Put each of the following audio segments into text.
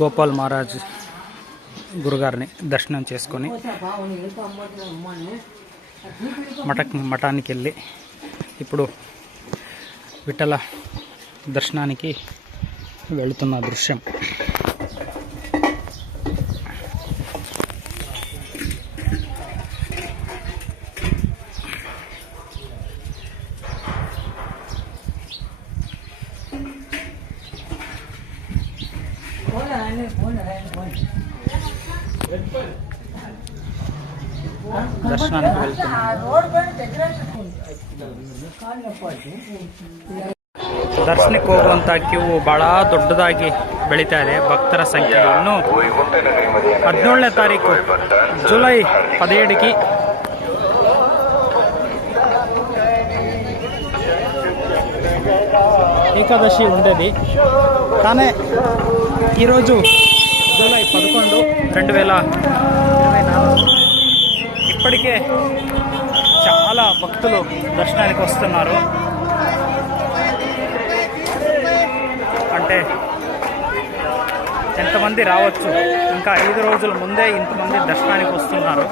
గోపాల్ మహారాజ్ గురుగారిని దర్శనం చేసుకొని మఠానికి వెళ్ళి ఇప్పుడు విఠల దర్శనానికి వెళుతున్న దృశ్యం. దర్శనానికి ದರ್ಶನಕ್ಕೆ ಹೋಗುವಂಥ ಕ್ಯೂ ಭಾಳ ದೊಡ್ಡದಾಗಿ ಬೆಳೀತಾ ಇದೆ. ಭಕ್ತರ ಸಂಖ್ಯೆ ಇನ್ನು 17ನೇ ತಾರೀಕು ಜುಲೈ 17కి ఏకాదశి ఉండేది. కానీ ఈరోజు జూలై 11, 2024 ఇప్పటికే చాలా భక్తులు దర్శనానికి వస్తున్నారు. అంటే ఎంతమంది రావచ్చు, ఇంకా 5 రోజుల ముందే ఇంతమంది దర్శనానికి వస్తున్నారు.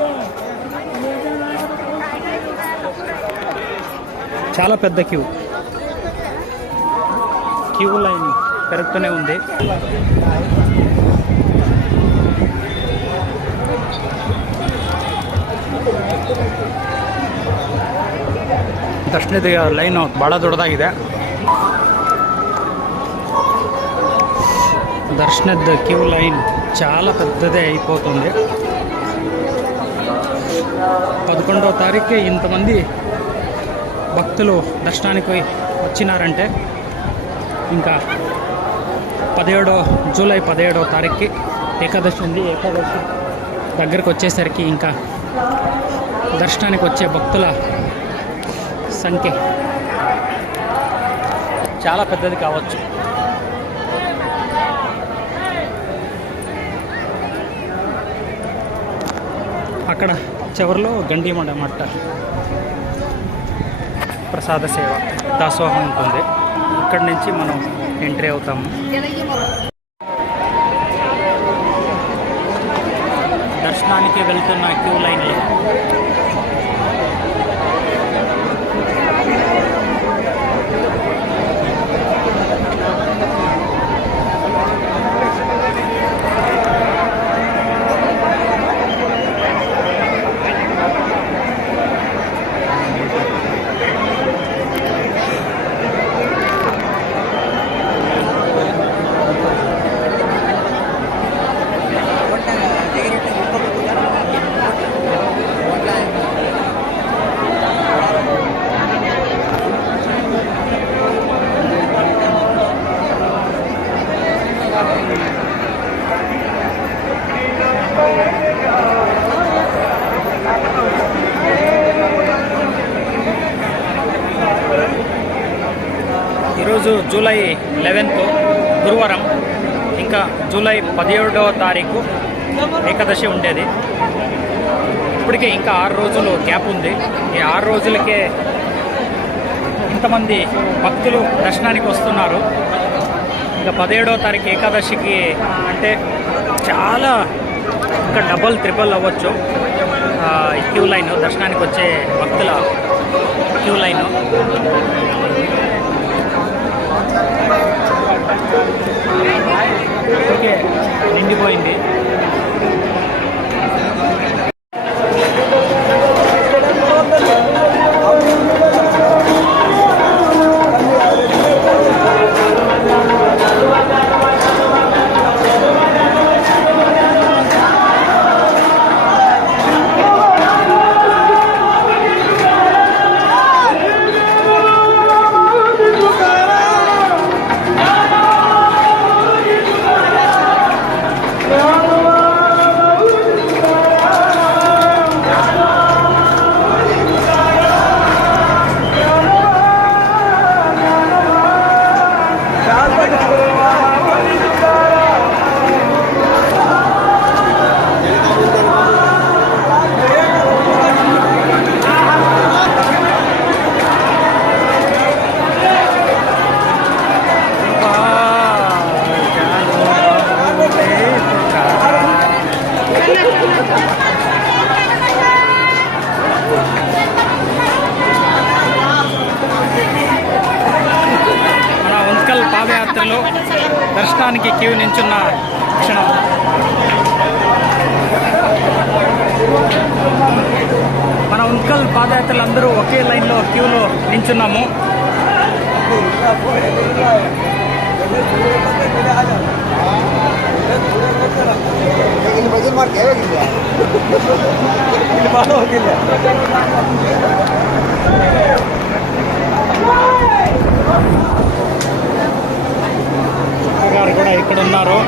చాలా పెద్ద క్యూ లైన్ పెరుగుతూనే ఉంది. ದರ್ಶನದ ಲೈನು ಭಾಳ ದೊಡ್ಡದಾಗಿದೆ. దర్శనದ క్యూ లైన్ చాలా పెద్దదే అయిపోతుంది. 11వ తారీఖుకి ఇంతమంది భక్తులు దర్శనానికి వచ్చినారంటే ఇంకా జూలై 17వ తారీఖుకి ఏకాదశి ఉంది. ఏకాదశి దగ్గరకు వచ్చేసరికి ఇంకా దర్శనానికి వచ్చే భక్తుల సంఖ్య చాలా పెద్దది కావచ్చు. అక్కడ చివరిలో గండిమడ మట్ట ప్రసాద సేవ దాసోహం ఉంటుంది. ఇక్కడి నుంచి మనం ఎంట్రీ అవుతాము. దర్శనానికి వెళ్తున్న క్యూ లైన్లో ఈరోజు జూలై 11 గురువారం, ఇంకా జూలై 17వ తారీఖు ఏకాదశి ఉండేది. ఇప్పటికే ఇంకా 6 రోజులు గ్యాప్ ఉంది. ఈ 6 రోజులకే ఇంతమంది భక్తులు దర్శనానికి వస్తున్నారు. ఇంకా 17వ తారీఖు ఏకాదశికి అంటే చాలా ఇంకా డబల్ ట్రిపుల్ అవ్వచ్చు క్యూ లైన్, దర్శనానికి వచ్చే భక్తుల క్యూ లైను. ఓకే, నిండిపోయింది. పాదయాత్రలో దర్శనానికి క్యూ నించున్న క్షణం. మన ఉన్కల్ పాదయాత్రలు అందరూ ఒకే లైన్లో క్యూలో నించున్నాము. గారు కూడా ఇక్కడ ఉన్నారు.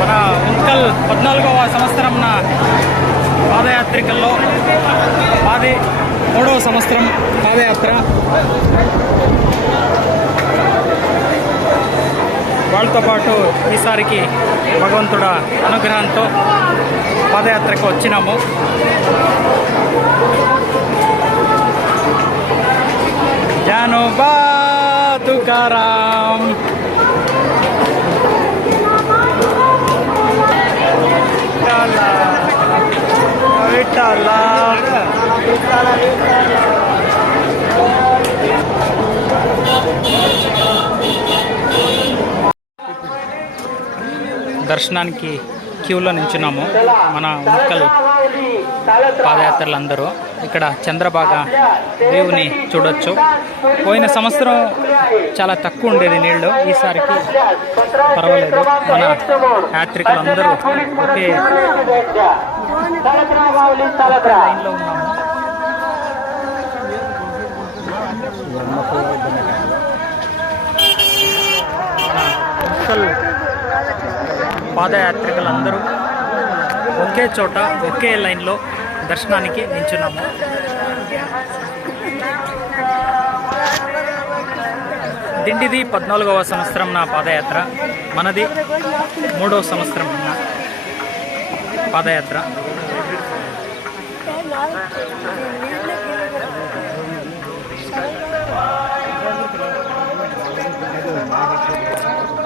మన ఉన్కల్ 14వ సంవత్సరం పాదయాత్రికల్లో 3వ సంవత్సరం పాదయాత్ర. వాళ్ళతో పాటు ఈసారికి భగవంతుడ అనుగ్రహంతో పాదయాత్రకు వచ్చినాము. జానోబా తుకారాం విఠల దర్శనానికి క్యూలో నించున్నాము. మన ఉన్కల్ పాదయాత్రలందరూ ఇక్కడ చంద్రబాగా దేవుని చూడొచ్చు. పోయిన సంవత్సరం చాలా తక్కువ ఉండేది నీళ్లు, ఈసారికి పర్వాలేదు. మన యాత్రికులందరూ ఒకే లైన్లో ఉన్నాము. ఉన్కల్ పాదయాత్రికులందరూ ఒకే చోట ఒకే లైన్లో దర్శనానికి నించున్నాము. దిండిది 14వ సంవత్సరం నా పాదయాత్ర, మనది 3వ సంవత్సరం నా పాదయాత్ర.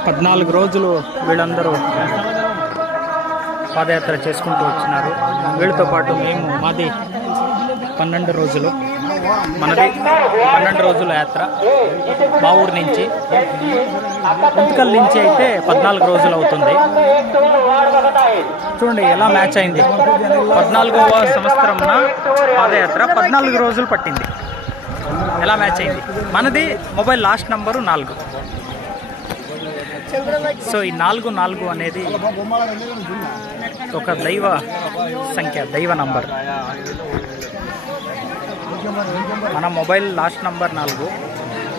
పద్నాలుగు రోజులు వీళ్ళందరూ పాదయాత్ర చేసుకుంటూ వచ్చినారు. వీళ్ళతో పాటు మాది 12 రోజులు, మనది 12 రోజుల యాత్ర. మా ఊరు నుంచి ఉన్కల్ నుంచి అయితే 14 రోజులు అవుతుంది. చూడండి ఎలా మ్యాచ్ అయింది. 14వ సంవత్సరం పాదయాత్ర 14 రోజులు పట్టింది. ఎలా మ్యాచ్ అయింది. మనది మొబైల్ లాస్ట్ నంబరు 4. సో ఈ 4 అనేది ఒక దైవ సంఖ్య, దైవ నంబర్. మన మొబైల్ లాస్ట్ నంబర్ 4.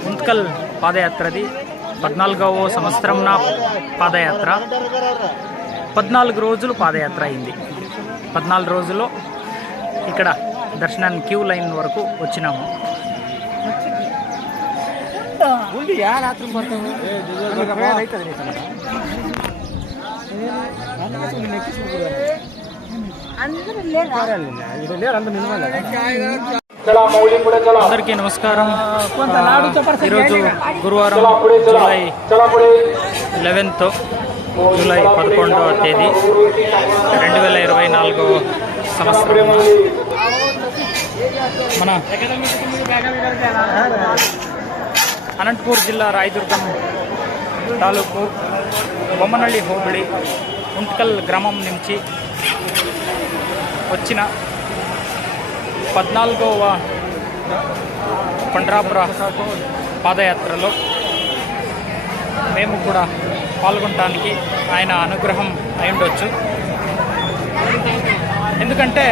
ఉన్కల్ పాదయాత్రది 14వ సంవత్సరం నా పాదయాత్ర. 14 రోజులు పాదయాత్ర అయింది. 14 రోజుల్లో ఇక్కడ దర్శనానికి క్యూ లైన్ వరకు వచ్చినాము. అందరికీ నమస్కారం. ఈరోజు గురువారం జూలై 11th, జూలై 11వ తేదీ 2024వ సంవత్సరం. మన అనంతపూర్ జిల్లా రాయదుర్గం తాలూకు బొమ్మనహಳ್ಳಿ హోబಳಿ ఉన్కల్ గ్రామం నుంచి వచ్చిన 14వ పండ్రాపుర పాదయాత్రలో మేము కూడా పాల్గొనడానికి ఆయన అనుగ్రహం అయి ఉండొచ్చు. ఎందుకంటే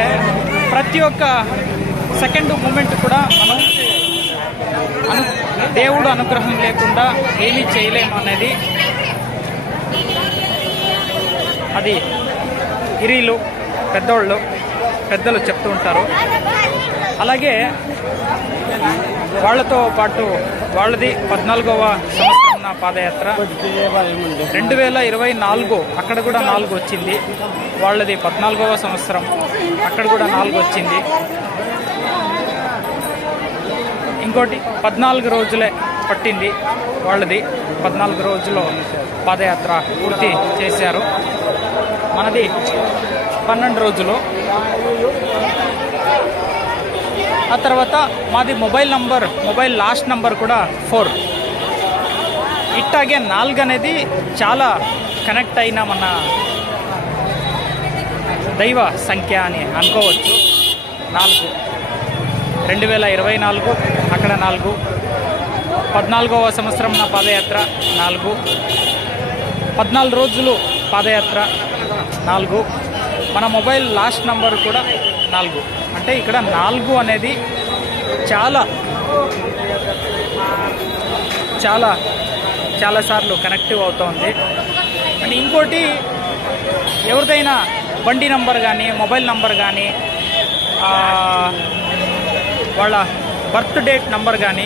ప్రతి ఒక్క సెకండ్ మూమెంట్ కూడా మనం దేవుడు అనుగ్రహం లేకుండా ఏమీ చేయలేము అనేది అది గిరీలు పెద్దలు చెప్తూ ఉంటారు. అలాగే వాళ్ళతో పాటు వాళ్ళది 14వ సంవత్సరం నా పాదయాత్ర. 2024 అక్కడ కూడా 4 వచ్చింది. వాళ్ళది 14వ సంవత్సరం, అక్కడ కూడా 4 వచ్చింది. ఇంకోటి 14 రోజులే పట్టింది వాళ్ళది. 14 రోజుల్లో పాదయాత్ర పూర్తి చేశారు. మనది 12 రోజులు. ఆ తర్వాత మాది మొబైల్ లాస్ట్ నంబర్ కూడా 4. ఇట్టాగే 4 అనేది చాలా కనెక్ట్ అయిన మన దైవ సంఖ్య అని అనుకోవచ్చు. 4 2024 అక్కడ 4, 14వ సంవత్సరం నా పాదయాత్ర 4, 14 రోజులు పాదయాత్ర 4, మన మొబైల్ లాస్ట్ నంబర్ కూడా 4. అంటే ఇక్కడ 4 అనేది చాలాసార్లు కనెక్టివ్ అవుతోంది. అండ్ ఇంకోటి, ఎవరిదైనా బండి నంబర్ కానీ మొబైల్ నంబర్ కానీ వాళ్ళ బర్త్ డేట్ నంబర్ కానీ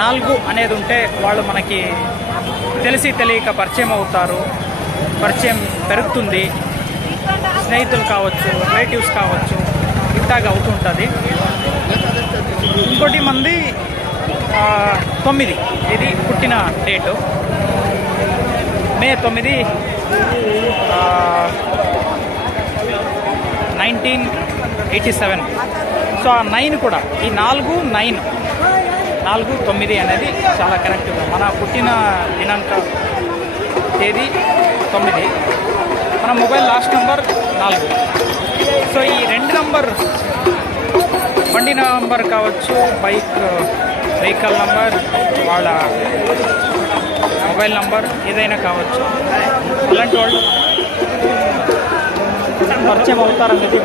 4 అనేది ఉంటే వాళ్ళు మనకి తెలిసి తెలియక పరిచయం అవుతారు, పరిచయం పెరుగుతుంది. స్నేహితులు కావచ్చు, రిలేటివ్స్ కావచ్చు, ఇట్లాగా అవుతుంటుంది. ఇంకోటి మంది 9 ఇది పుట్టిన డేటు, మే 9, 1987. సో ఆ 9 కూడా, ఈ 4, 9 అనేది చాలా కరెక్ట్గా మన పుట్టిన దినాంక తేదీ 9, మన మొబైల్ లాస్ట్ నంబర్ 4. సో ఈ 2 నంబర్, బండి నంబర్ కావచ్చు, వెహికల్ నంబర్, వాళ్ళ మొబైల్ నంబర్ ఏదైనా కావచ్చు, అలాంటి వాళ్ళు పరిచయం అవుతారనేది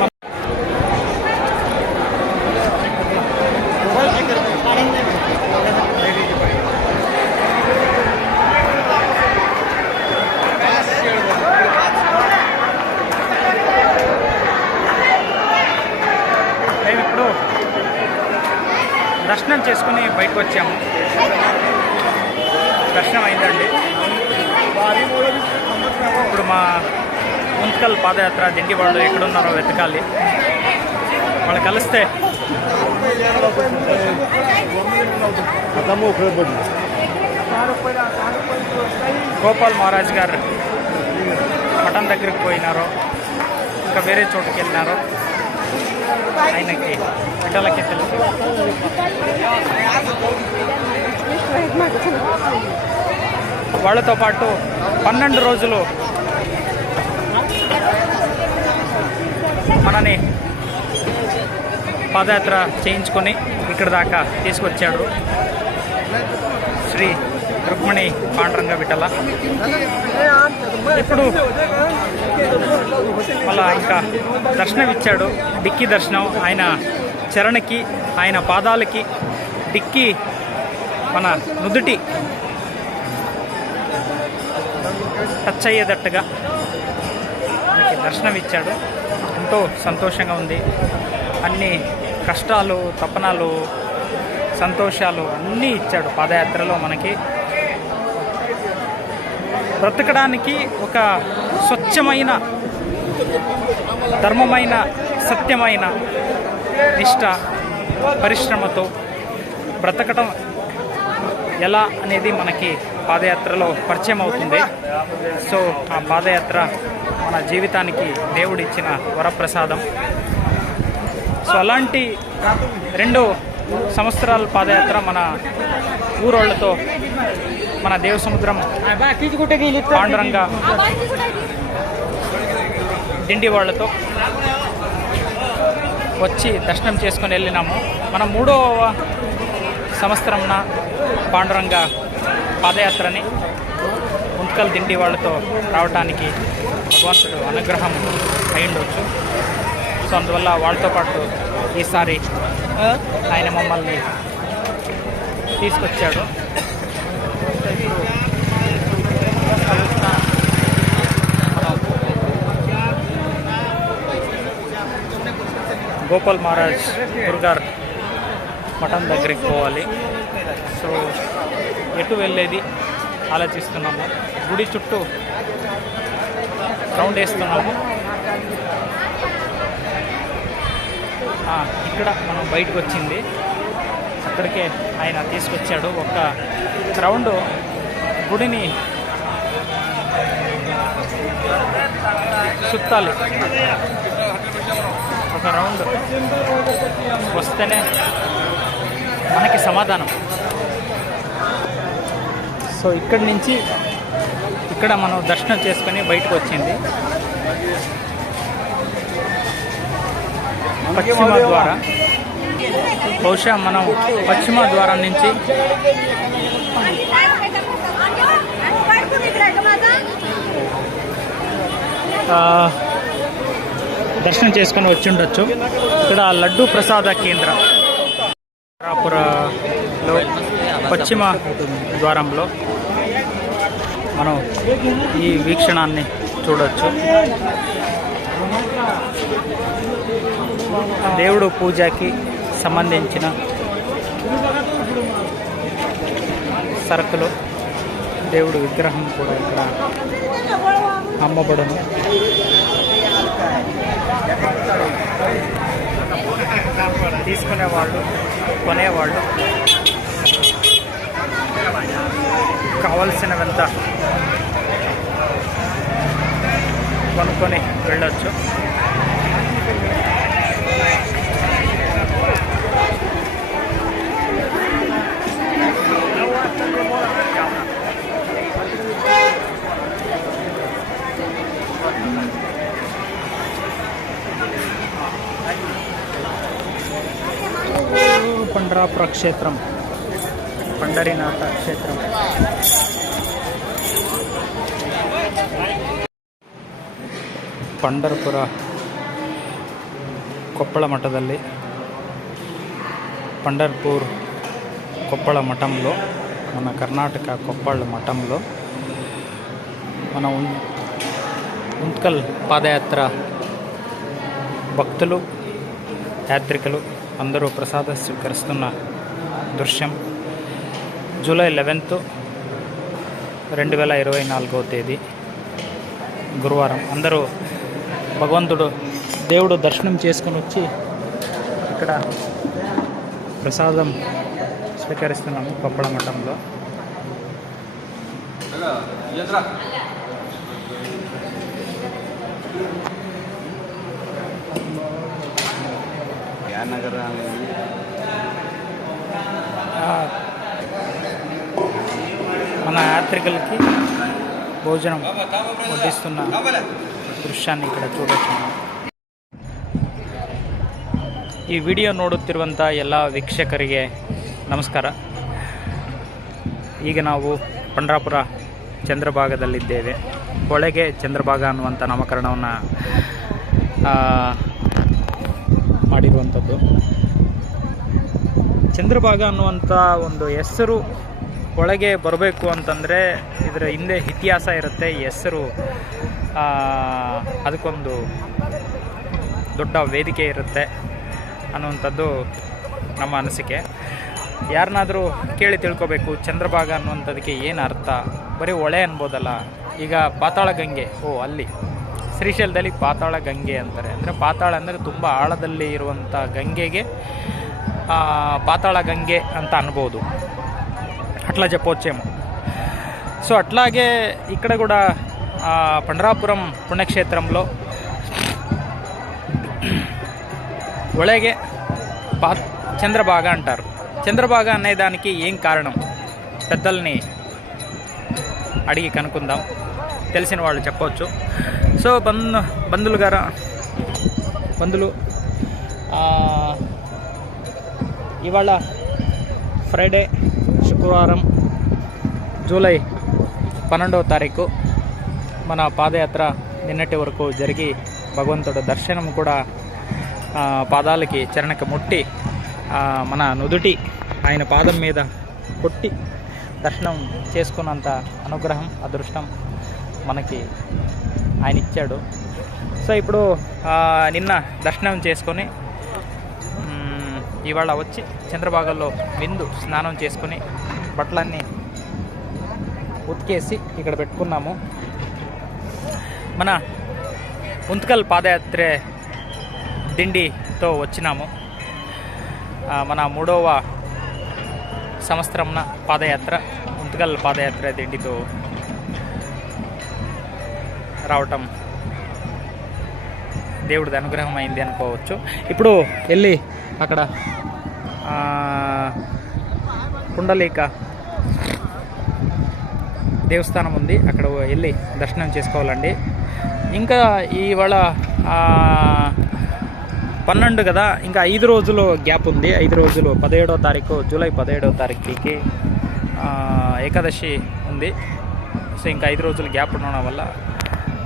మేమిప్పుడు దర్శనం చేసుకుని బయటకు వచ్చాము. దర్శనం అయిందండి. ఇప్పుడు మా ముంతకల్ పాదయాత్ర దిండి వాళ్ళు ఎక్కడున్నారో వెతకాలి. వాళ్ళు కలిస్తే గోపాల్ మహారాజ్ గారు మఠం దగ్గరికి పోయినారో, ఇంకా వేరే చోటుకి వెళ్ళినారో ఆయనకి బిడ్డలకి తెలుసు. వాళ్ళతో పాటు 12 రోజులు మనని పాదయాత్ర చేయించుకొని ఇక్కడ దాకా తీసుకొచ్చాడు శ్రీ రుక్మిణి పాండురంగ విఠల. ఇప్పుడు మళ్ళా ఇంకా దర్శనం ఇచ్చాడు, డిక్కీ దర్శనం. ఆయన చరణకి, ఆయన పాదాలకి డిక్కీ మన నుదుటి టచ్ అయ్యేటట్టుగా మనకి దర్శనం ఇచ్చాడు. ఎంతో సంతోషంగా ఉంది. అన్ని కష్టాలు, తపనాలు, సంతోషాలు అన్నీ ఇచ్చాడు పాదయాత్రలో మనకి. బ్రతకడానికి ఒక స్వచ్ఛమైన, ధర్మమైన, సత్యమైన నిష్ఠ, పరిశ్రమతో బ్రతకటం ఎలా అనేది మనకి పాదయాత్రలో పరిచయం అవుతుంది. సో ఆ పాదయాత్ర మన జీవితానికి దేవుడిచ్చిన వరప్రసాదం. సో అలాంటి 2 సంవత్సరాల పాదయాత్ర మన ఊరోళ్ళతో, మన దేవసముద్రం పాండురంగ దిండి వాళ్ళతో వచ్చి దర్శనం చేసుకొని వెళ్ళినాము. మన 3వ సంవత్సరంన పాండురంగ పాదయాత్రని ముంతకల్ దిండి వాళ్ళతో రావడానికి భగవంతుడు అనుగ్రహం అయ్యుండొచ్చు. సో అందువల్ల వాళ్ళతో పాటు ఈసారి ఆయన మమ్మల్ని తీసుకొచ్చాడు. గోపాల్ మహారాజ్ గురుగారు మఠం దగ్గరికి పోవాలి. సో ఎటు వెళ్ళేది ఆలోచిస్తున్నాము. గుడి చుట్టూ రౌండ్ వేస్తున్నాము. ఇక్కడ మనం బయటకు వచ్చింది. అక్కడికే ఆయన తీసుకొచ్చాడు. ఒక రౌండ్ గుడిని చుట్టాలి, ఒక రౌండ్ వస్తేనే మనకి సమాధానం. సో ఇక్కడి నుంచి ఇక్కడ మనం దర్శనం చేసుకొని బయటకు వచ్చింది పశ్చిమ ద్వారం. బహుశా మనం పశ్చిమ ద్వారం నుంచి దర్శనం చేసుకొని వచ్చి ఉండొచ్చు. ఇక్కడ లడ్డూ ప్రసాద కేంద్రం రాపురలో పశ్చిమ ద్వారంలో మనం ఈ వీక్షణాన్ని చూడవచ్చు. దేవుడు పూజకి సంబంధించిన సరుకులు, దేవుడు విగ్రహం కూడా ఇక్కడ అమ్మబడును. తీసుకునేవాళ్ళు, కొనేవాళ్ళు కావలసినవంత కొనుక్కొని వెళ్ళొచ్చు. పండరాపుర క్షేత్రం, పండరీనాథ క్షేత్రం. ಪಂಢರಪುರ కొప్పళ మఠದಲ್ಲಿ పండర్పూర్ కొప్పళ మఠంలో, మన కర్ణాటక కొప్పళ మఠంలో మన ఉంత్కల్ పాదయాత్ర భక్తులు, యాత్రికులు అందరూ ప్రసాద స్వీకరిస్తున్న దృశ్యం. జూలై 11, 2024 తేదీ గురువారం. అందరూ భగవంతుడు దేవుడు దర్శనం చేసుకొని వచ్చి ఇక్కడ ప్రసాదం స్వీకరిస్తున్నాము కొప్పళ మఠంలో. మన యాత్రికులకి భోజనం వడ్డిస్తున్న ದೃಶ್ಯಾన్ని ఇక్కడ చూడొచ్చు. ಈ ವಿಡಿಯೋ ನೋಡುತ್ತಿರುವಂಥ ಎಲ್ಲ ವೀಕ್ಷಕರಿಗೆ ನಮಸ್ಕಾರ. ಈಗ ನಾವು ಪಂಢರಾಪುರ ಚಂದ್ರಭಾಗದಲ್ಲಿದ್ದೇವೆ. ಒಳಗೆ ಚಂದ್ರಭಾಗ ಅನ್ನುವಂಥ ನಾಮಕರಣವನ್ನು ಮಾಡಿರುವಂಥದ್ದು. ಚಂದ್ರಭಾಗ ಅನ್ನುವಂಥ ಒಂದು ಹೆಸರು ಒಳಗೆ ಬರಬೇಕು ಅಂತಂದರೆ ಇದರ ಹಿಂದೆ ಇತಿಹಾಸ ಇರುತ್ತೆ. ಈ ಹೆಸರು ಅದಕ್ಕೊಂದು ದೊಡ್ಡ ವೇದಿಕೆ ಇರುತ್ತೆ ಅನ್ನುವಂಥದ್ದು ನಮ್ಮ ಅನಿಸಿಕೆ. ಯಾರನ್ನಾದರೂ ಕೇಳಿ ತಿಳ್ಕೊಬೇಕು ಚಂದ್ರಭಾಗ ಅನ್ನುವಂಥದ್ದಕ್ಕೆ ಏನು ಅರ್ಥ. ಬರೀ ಹೊಳೆ ಅನ್ಬೋದಲ್ಲ. ಈಗ ಪಾತಾಳ ಗಂಗೆ, ಅಲ್ಲಿ ಶ್ರೀಶೈಲದಲ್ಲಿ ಪಾತಾಳ ಗಂಗೆ ಅಂತಾರೆ. ಅಂದರೆ ಪಾತಾಳ ಅಂದರೆ ತುಂಬ ಆಳದಲ್ಲಿ ಇರುವಂಥ ಗಂಗೆಗೆ పాతాళ గంగే ಅಂತ అన్ಬೋದು. అట్లా చెప్పవచ్చేమో. సో అట్లాగే ఇక్కడ కూడా పండరాపురం పుణ్యక్షేత్రంలో ఒళగే చంద్రభాగ అంటారు. చంద్రభాగ అనేదానికి ఏం కారణం పెద్దల్ని అడిగి కనుక్కుందాం. తెలిసిన వాళ్ళు చెప్పవచ్చు. సో బంధులు ఇవాళ ఫ్రైడే, శుక్రవారం, జూలై 12వ తారీఖు మన పాదయాత్ర నిన్నటి వరకు జరిగి భగవంతుడు దర్శనం కూడా పాదాలకి చరణకి ముట్టి మన నుదుటి ఆయన పాదం మీద కొట్టి దర్శనం చేసుకున్నంత అనుగ్రహం, అదృష్టం మనకి ఆయన ఇచ్చాడు. సో ఇప్పుడు నిన్న దర్శనం చేసుకొని ఇవాళ వచ్చి చంద్రభాగంలో విందు స్నానం చేసుకుని బట్టలన్నీ ఉతికేసి ఇక్కడ పెట్టుకున్నాము. మన ఉంత్కల్ పాదయాత్ర దిండితో వచ్చినాము. మన 3వ సంవత్సరంన పాదయాత్ర, ఉంతకల్ పాదయాత్ర దిండితో రావటం దేవుడిది అనుగ్రహం అయింది అనుకోవచ్చు. ఇప్పుడు వెళ్ళి అక్కడ పుండలీక దేవస్థానం ఉంది, అక్కడ వెళ్ళి దర్శనం చేసుకోవాలండి. ఇంకా ఇవాళ 12 కదా, ఇంకా 5 రోజులు గ్యాప్ ఉంది. 5 రోజులు 17వ తారీఖు, జూలై 17వ తారీఖుకి ఏకాదశి ఉంది. సో ఇంకా 5 రోజులు గ్యాప్ ఉండడం వల్ల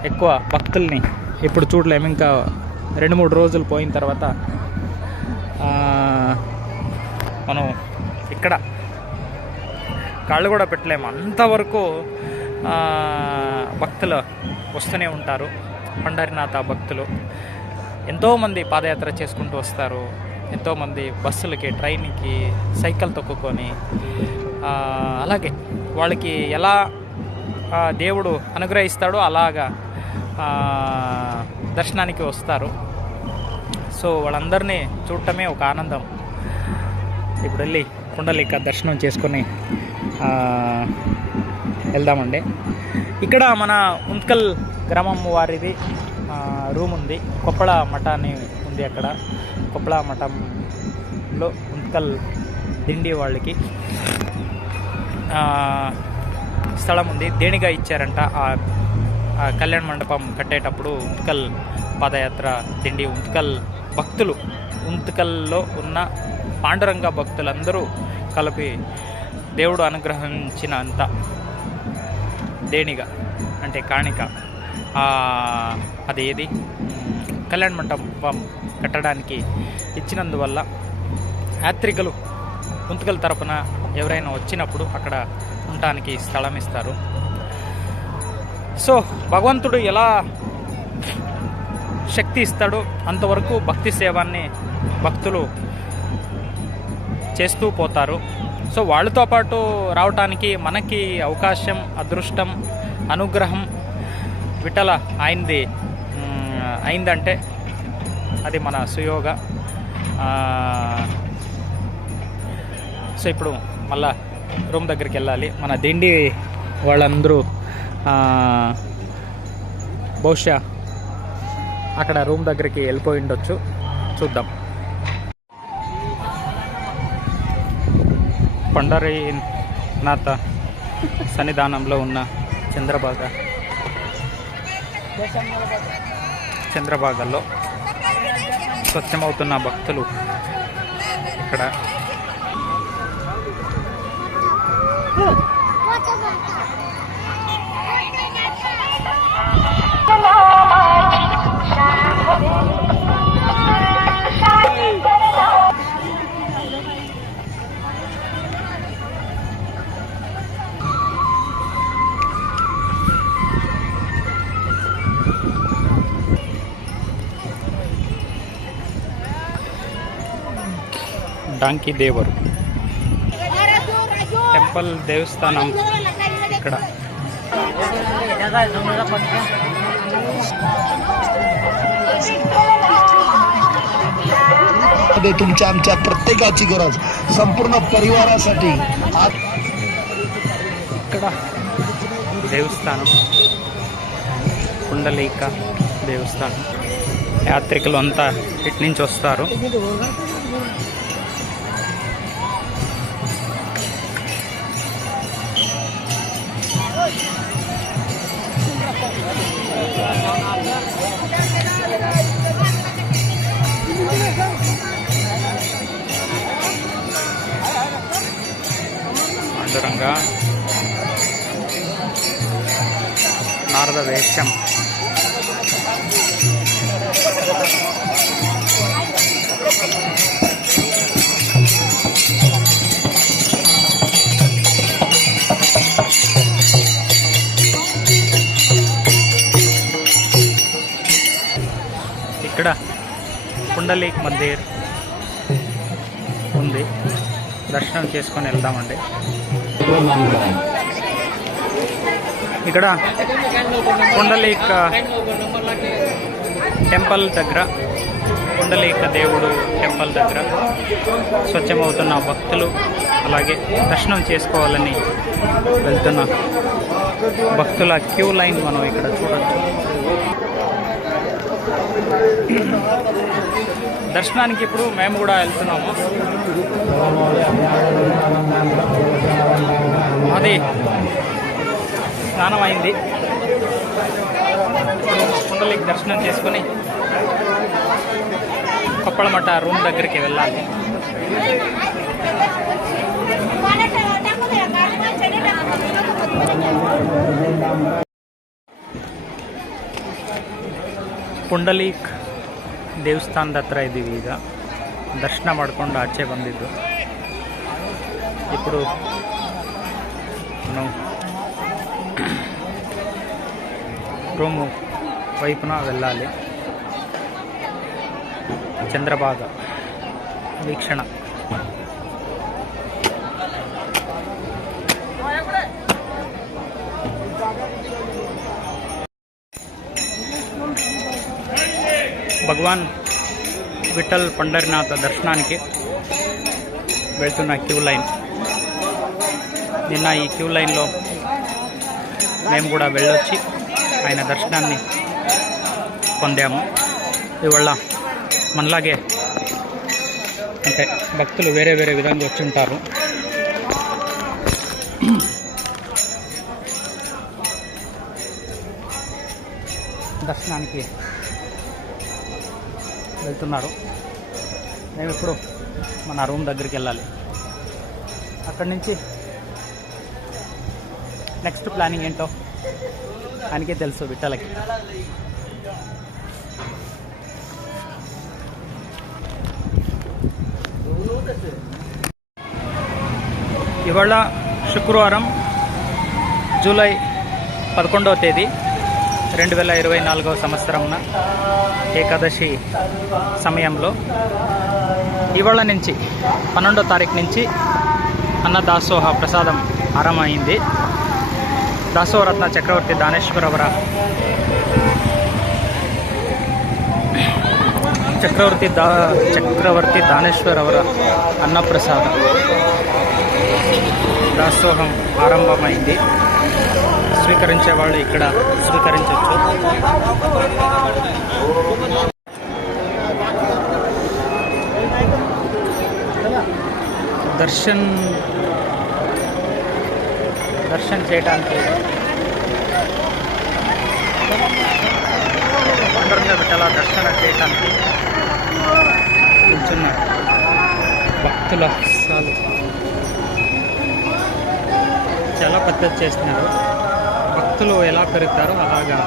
ఎక్కువ భక్తుల్ని ఇప్పుడు చూడలేము. ఇంకా 2-3 రోజులు పోయిన తర్వాత మనం ఇక్కడ కాళ్ళు కూడా పెట్టలేము, అంతవరకు భక్తులు వస్తూనే ఉంటారు. పండరినాథ భక్తులు ఎంతోమంది పాదయాత్ర చేసుకుంటూ వస్తారు. ఎంతోమంది బస్సులకి, ట్రైన్కి, సైకిల్ తొక్కుకొని, అలాగే వాళ్ళకి ఎలా దేవుడు అనుగ్రహిస్తాడో అలాగా దర్శనానికి వస్తారు. సో వాళ్ళందరినీ చూడటమే ఒక ఆనందం. ఇప్పుడు వెళ్ళి పుండలీక దర్శనం చేసుకొని వెళ్దామండి. ఇక్కడ మన ఉంత్కల్ గ్రామం వారిది రూమ్ ఉంది, కొప్పళ మఠాన్ని ఉంది. అక్కడ కొప్పళ మఠంలో ఉంత్కల్ దిండి వాళ్ళకి స్థలం ఉంది, దేనిగా ఇచ్చారంట. ఆ కళ్యాణ మండపం కట్టేటప్పుడు ఉంత్కల్ పాదయాత్ర దిండి ఉంత్కల్ భక్తులు, ఉంత్కల్లో ఉన్న పాండురంగ భక్తులందరూ కలిపి దేవుడు అనుగ్రహించినంత దేనిగా అంటే కాணிక, అది ఏది కళ్యాణ మండపం కట్టడానికి ఇచ్చినందువల్ల యాత్రికులు ఉంత్కల్ తరపున ఎవరైనా వచ్చినప్పుడు అక్కడ ఉండటానికి స్థలం ఇస్తారు. సో భగవంతుడు ఎలా శక్తి ఇస్తాడో అంతవరకు భక్తి సేవాన్ని భక్తులు చేస్తూ పోతారు. సో వాళ్ళతో పాటు రావటానికి మనకి అవకాశం, అదృష్టం, అనుగ్రహం విఠల అయిందంటే అది మన సుయోగ. సో ఇప్పుడు మళ్ళా రూమ్ దగ్గరికి వెళ్ళాలి. మన దిండి వాళ్ళందరూ బహుశా అక్కడ రూమ్ దగ్గరికి వెళ్ళిపోయి ఉండొచ్చు, చూద్దాం. పండరీనాథ సన్నిధానంలో ఉన్న చంద్రభాగలో స్వచ్ఛమవుతున్న భక్తులు ఇక్కడ డాంకీ దేవరు టెంపుల్ దేవస్థానం ఇక్కడ. तुमच्या आमच्या प्रत्येकाची गरज संपूर्ण परिवारासाठी ఇక్కడ దేవస్థానం పుండలీక దేవస్థానం. యాత్రికులు అంతా ఇటు నుంచి వస్తారు. పాండురంగా నారద వేషం. ఇక్కడ పుండలీక్ మందిర్ ఉంది, దర్శనం చేసుకొని వెళ్దామండి. ఇక్కడ పుండలీక్ టెంపుల్ దగ్గర పుండలీక దేవుడు టెంపుల్ దగ్గర స్వచ్ఛమవుతున్న భక్తులు, అలాగే దర్శనం చేసుకోవాలని వెళ్తున్న భక్తుల క్యూ లైన్ మనం ఇక్కడ చూడొచ్చు. దర్శనానికి ఇప్పుడు మేము కూడా వెళ్తున్నాము. అది స్నానం అయింది. పుండలీక దర్శనం చేసుకొని కొప్పళమఠ రూమ్ దగ్గరికి వెళ్ళాలి. ಪುಂಡಲೀಕ್ ದೇವಸ್ಥಾನದ ಹತ್ರ ಇದ್ದೀವಿ. ಈಗ ದರ್ಶನ ಮಾಡ್ಕೊಂಡು ಆಚೆ ಬಂದಿದ್ದು. ఇప్పుడు మనం రూము వైపున వెళ్ళాలి. చంద్రభాగ వీక్షణ. భగవాన్ విఠల్ పండరినాథ దర్శనానికి వెళ్తున్న క్యూ లైన్. నిన్న ఈ క్యూ లైన్లో మేము కూడా వెళ్ళొచ్చి ఆయన దర్శనాన్ని పొందాము. ఇవాళ మనలాగే అంటే భక్తులు వేరే వేరే విధంగా వచ్చి ఉంటారు. దర్శనానికి వెళ్తున్నారు. మేము ఇప్పుడు మన రూమ్ దగ్గరికి వెళ్ళాలి. అక్కడి నుంచి నెక్స్ట్ ప్లానింగ్ ఏంటో ఆయనకే తెలుసు, విఠలకి. ఇవాళ శుక్రవారం జూలై 11వ తేదీ 2024వ సంవత్సరంన ఏకాదశి సమయంలో ఇవాళ నుంచి 12వ తారీఖు నుంచి అన్నదాసోహ ప్రసాదం ఆరంభమైంది. దాసోహరత్న చక్రవర్తి దానేశ్వరవర చక్రవర్తి దానేశ్వరవర అన్నప్రసాదం దాసోహం ఆరంభమైంది. స్వీకరించే వాళ్ళు ఇక్కడ స్వీకరించవచ్చు. దర్శనం చేయడానికి పాండురంగ విఠల దర్శనం చేయడానికి నిల్చున్న భక్తుల సాలు చాలా పద్ధతి చేస్తున్నారు. భక్తులు ఎలా పెరుగుతారో అలాగా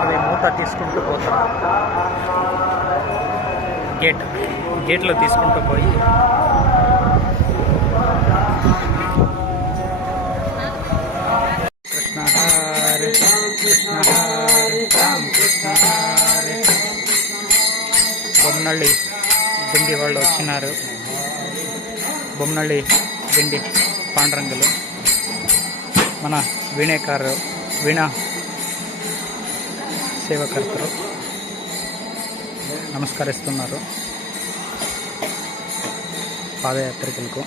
అవి మూట తీసుకుంటూ పోతారు. గేట్లో తీసుకుంటూ పోయి కృష్ణ హరే కృష్ణ హరే రామ్ కృష్ణ హరే. బొమ్మనళ్ళి దిండి వాళ్ళు వచ్చినారు. బొమ్మనళ్ళి దిండి పాండురంగులు మన వీణా సేవకర్తలు నమస్కరిస్తున్నారు పాదయాత్రికులకు.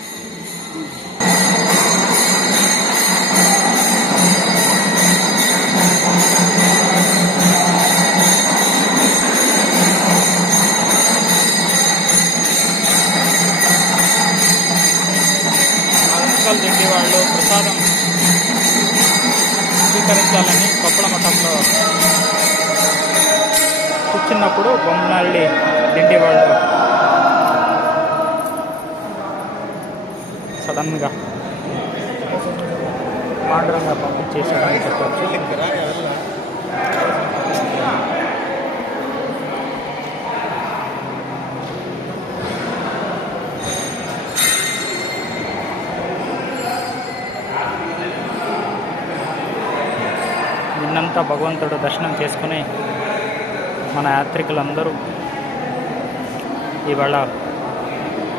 దిండి వాళ్ళు ప్రసాదం స్వీకరించాలని కొప్పళమఠంలో కూర్చున్నప్పుడు బొమ్మనళ్ళి దిండి వాళ్ళు సడన్గా పాండురంగా పంపించేసాడని చెప్పచ్చు. నిన్నంతా భగవంతుడు దర్శనం చేసుకుని మన యాత్రికులందరూ ఇవాళ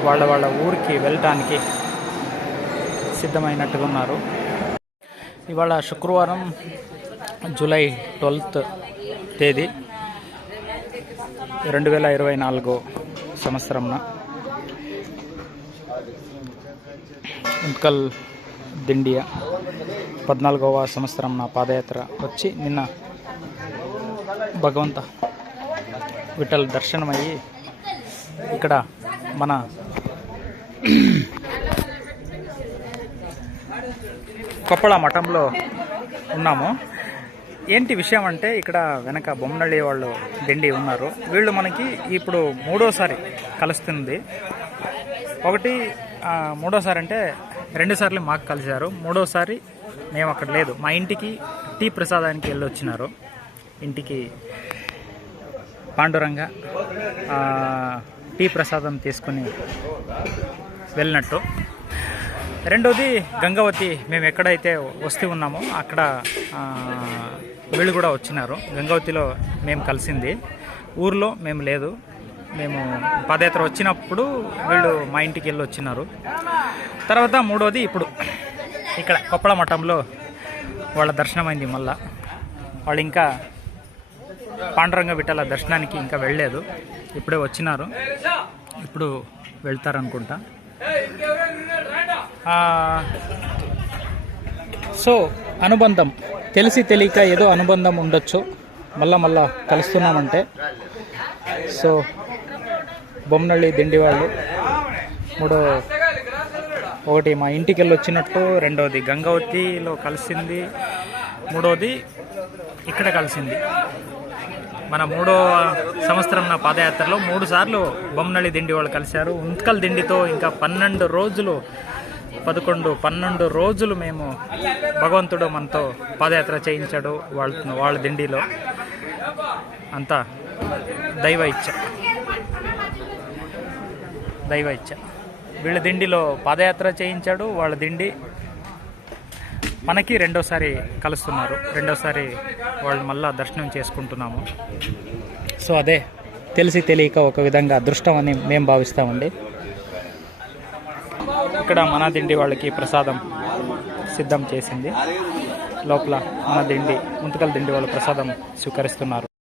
వాళ్ళ ఊరికి వెళ్ళటానికి సిద్ధమైనట్టుగా ఉన్నారు. ఇవాళ శుక్రవారం జూలై 12th తేదీ 2024 సంవత్సరంన ఉత్కల్ దిండియా 14వ సంవత్సరంన పాదయాత్ర వచ్చి నిన్న భగవంత విఠల్ దర్శనమయ్యి ఇక్కడ మన కొప్పళ మఠంలో ఉన్నాము. ఏంటి విషయం అంటే ఇక్కడ వెనక బొమ్మనళ్ళి వాళ్ళు దిండి ఉన్నారు. వీళ్ళు మనకి ఇప్పుడు మూడోసారి కలుస్తుంది. మూడోసారి అంటే 2 సార్లు మాకు కలిశారు. మూడోసారి మేము అక్కడ లేదు, మా ఇంటికి టీ ప్రసాదానికి వెళ్ళి వచ్చినారు. ఇంటికి పాండురంగ టీ ప్రసాదం తీసుకుని వెళ్ళినట్టు. రెండోది గంగావతి, మేము ఎక్కడైతే వస్తూ ఉన్నామో అక్కడ వీళ్ళు కూడా వచ్చినారు. గంగావతిలో మేము కలిసింది, ఊర్లో మేము లేదు. మేము పాదయాత్ర వచ్చినప్పుడు వీళ్ళు మా ఇంటికి వెళ్ళి వచ్చినారు. తర్వాత మూడోది ఇప్పుడు ఇక్కడ కొప్పళ మఠంలో వాళ్ళ దర్శనమైంది. మళ్ళా వాళ్ళు ఇంకా పాండురంగ విఠల దర్శనానికి ఇంకా వెళ్ళలేదు, ఇప్పుడే వచ్చినారు, ఇప్పుడు వెళ్తారనుకుంటా. సో అనుబంధం తెలిసి తెలియక ఏదో అనుబంధం ఉండొచ్చు, మళ్ళా కలుస్తున్నామంటే. సో బొమ్మనళ్ళి దిండి వాళ్ళు ఒకటి మా ఇంటికి వెళ్ళి వచ్చినట్టు, రెండోది గంగావతిలో కలిసింది, మూడోది ఇక్కడ కలిసింది. మన 3వ సంవత్సరం నా పాదయాత్రలో 3 సార్లు బొమ్మనళ్ళి దిండి వాళ్ళు కలిశారు. ఉత్కల్ దిండితో ఇంకా 12 రోజులు మేము భగవంతుడు మనతో పాదయాత్ర చేయించాడు వాళ్ళ దిండిలో. అంతా దైవ ఇచ్చ. వీళ్ళ దిండిలో పాదయాత్ర చేయించాడు, వాళ్ళ దిండి మనకి రెండోసారి కలుస్తున్నారు. రెండోసారి వాళ్ళు మళ్ళా దర్శనం చేసుకుంటున్నాము. సో అదే తెలిసి తెలియక ఒక విధంగా అదృష్టం అని మేము భావిస్తామండి. ఇక్కడ మన దిండి వాళ్ళకి ప్రసాదం సిద్ధం చేసింది. లోపల మన దిండి ఉత్కల్ దిండి వాళ్ళు ప్రసాదం స్వీకరిస్తున్నారు.